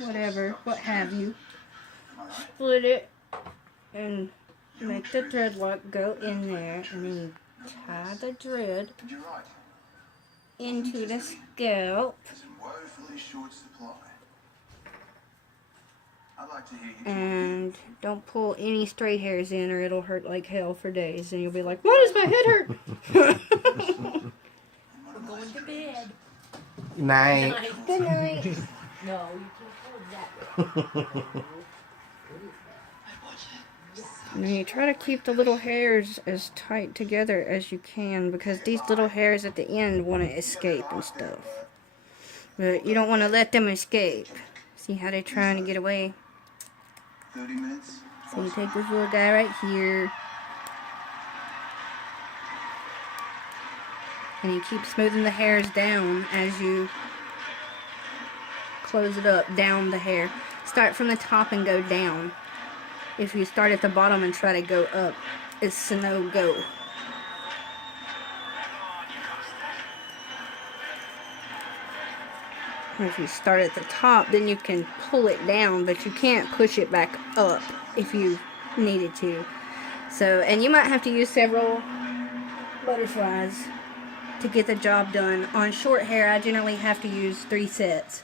whatever, what have you. Split it and make the dreadlock go in there, and then you tie the dread into the scalp. And don't pull any stray hairs in or it'll hurt like hell for days. And you'll be like, why does my head hurt? We're going to bed. Night. Good night. No, you can't hold that. And then you try to keep the little hairs as tight together as you can, because these little hairs at the end want to escape and stuff. But you don't want to let them escape. See how they're trying to get away? 30 minutes. So you take this little guy right here, and you keep smoothing the hairs down as you close it up, down the hair. Start from the top and go down. If you start at the bottom and try to go up, it's a no-go. If you start at the top, then you can pull it down, but you can't push it back up if you needed to. So, and you might have to use several butterflies to get the job done. On short hair, I generally have to use 3 sets.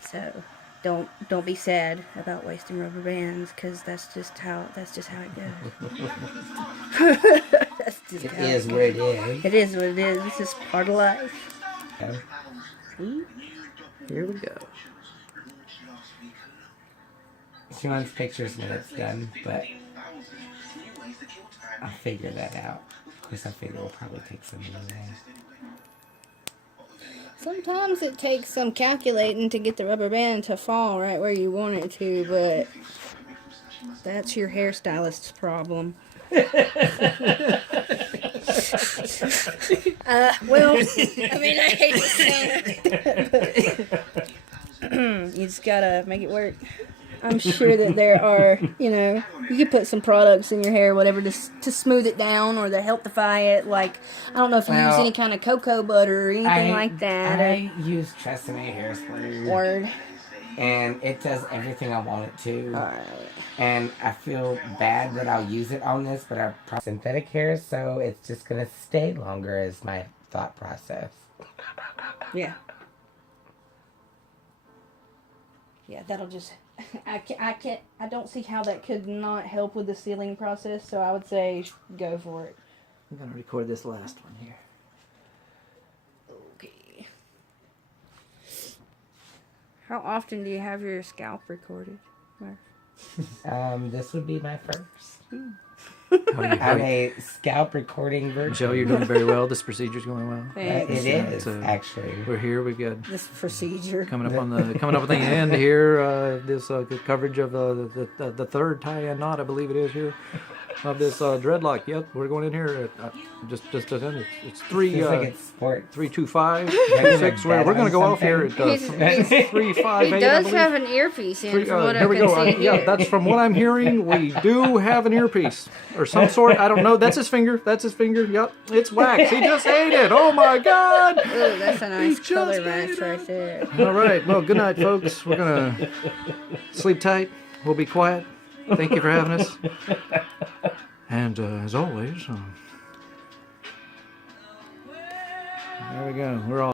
So, don't be sad about wasting rubber bands, because that's just how it goes. That's just It how is what it is. It is what it is. This is part of life. Okay. See? Here we go. She wants pictures when it's done, but I'll figure that out. Because I figure we'll probably take some anyway. Sometimes it takes some calculating to get the rubber band to fall right where you want it to, but that's your hairstylist's problem. Well, I mean, I hate to say it, but you just gotta make it work. I'm sure that there are, you could put some products in your hair, whatever, to smooth it down or to healthify it. Like, I don't know if you use any kind of cocoa butter or anything like that. I use Tresemme hairspray. Word. And it does everything I want it to. Alright. And I feel bad that I'll use it on this, but I have synthetic hair, so it's just going to stay longer is my thought process. Yeah. Yeah, that'll just... I don't see how that could not help with the sealing process, so I would say go for it. I'm going to record this last one here. Okay. How often do you have your scalp recorded, Murph? This would be my first. I'm a scalp recording version. Joe, you're doing very well. This procedure's going well. Thanks. It is, actually. We're here. We've got This procedure. coming up at the end here. This good coverage of the third tie-in knot, I believe it is here, of this dreadlock. Yep, we're going in here. Just it's 3:25, 6. We're going to go off here at 3:58. He does have an earpiece in, from what I can see Yeah, here. that's from what I'm hearing. We do have an earpiece or some sort. I don't know. That's his finger. Yep, it's wax. He just ate it. Oh my God! Ooh, that's a nice He color just match ate right there. All right. Well, good night, folks. We're gonna sleep tight. We'll be quiet. Thank you for having us. And as always, there we go. We're all.